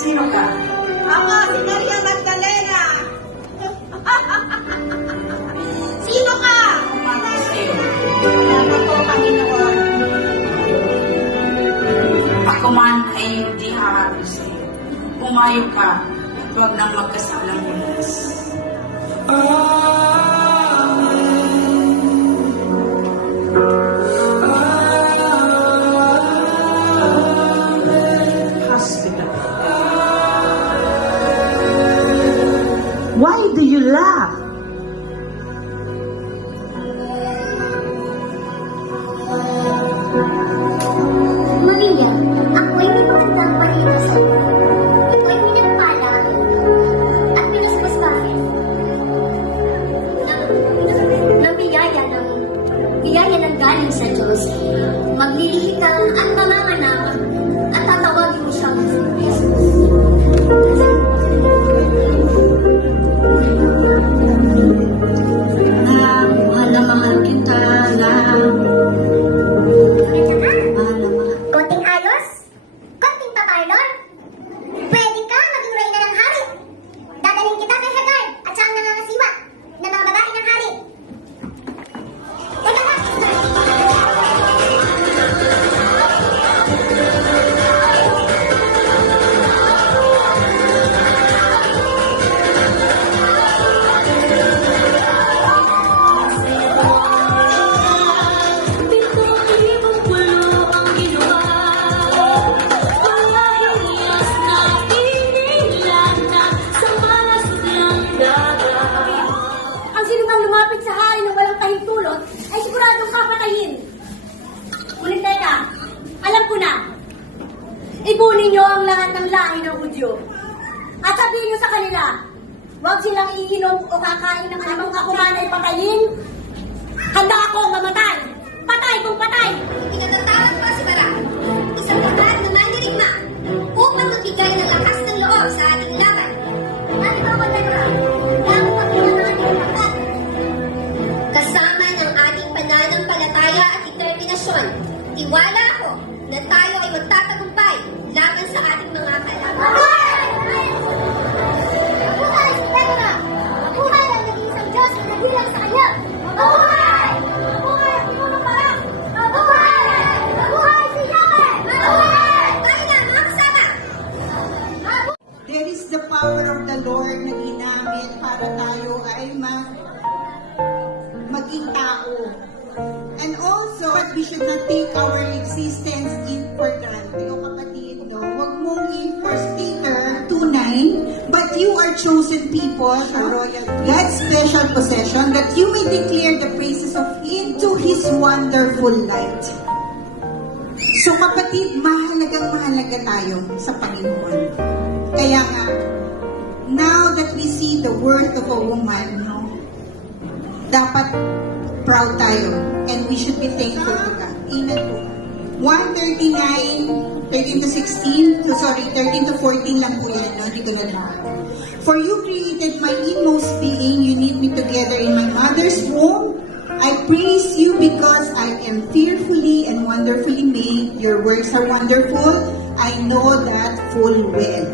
Sino ka? Ako, si Maria Magdalena. Sino ka? Umato sa'yo. Ano po, Panginoon? Ako man ay hindi hahabi sa'yo. Pumayo ka at huwag nang magkasalang lunas. Hospital. Why do you laugh? Maria, ako ay may magandang balita sa iyo. Ito ay pinagpala at pinaspastahin ng biyaya ng galing sa Diyos. Maglilihi ka at mamanganak at tatawagin mo siyang Jesus. Mahal na mahal kita lang. Konting ayos? Konting paparlor? Pwede ka maging reyna ng hari. Dadalhin kita kay Hagar at siyang nangangasiwa na mga babae ng hari. Teka lang, Esther. Ang sinumang lumapit sa hari ng walang pahintulot ay siguradong kapatayin. Ngunit teka, alam ko na. Ipunin niyo ang lahat ng lahi ng Hudyo. At sabihin niyo sa kanila, huwag silang iinom o kakain ng anumang kakuman ay patayin. Handa akong mamatay. Patay kung patay. Pinatatawag pa si Barak, isang babae na mandirigma, upang magbigay ng lakas ng loob sa ating laban. At ito ang magdadala, dapat pagkakaroon ng lakas. Kasama ng ating pananampalataya at determinasyon, tiwala ako na tayo ay magtatagumpay laban sa ating mga kalaban. Mabuhay si Deborah! Mabuhay ang naging isang Diyos na nagbilang sa kanya! Mabuhay! Mabuhay ang mga Barak! Mabuhay! Mabuhay si Yahweh! Mabuhay! Tayo na, mga kasama! There is the power of the Lord na ginamit para tayo ay maging tao. And also, we should not take our existence for granted. O kapatid, no? Huwag mong i-1 Peter 2:9, but you are chosen people, God's special possession, that you may declare the praises of Him to His wonderful light. So kapatid, mahalaga tayo sa Panginoon. Kaya nga, now that we see the worth of a woman, no, dapat proud tayo and we should be thankful to God. Amen po. 139, 13 to 16, so sorry, 13 to 14 lang po yan, no? Hindi ko na lang. For you created my inmost being, you knit me together in my mother's womb. I praise you because I am fearfully and wonderfully made. Your works are wonderful. I know that full well.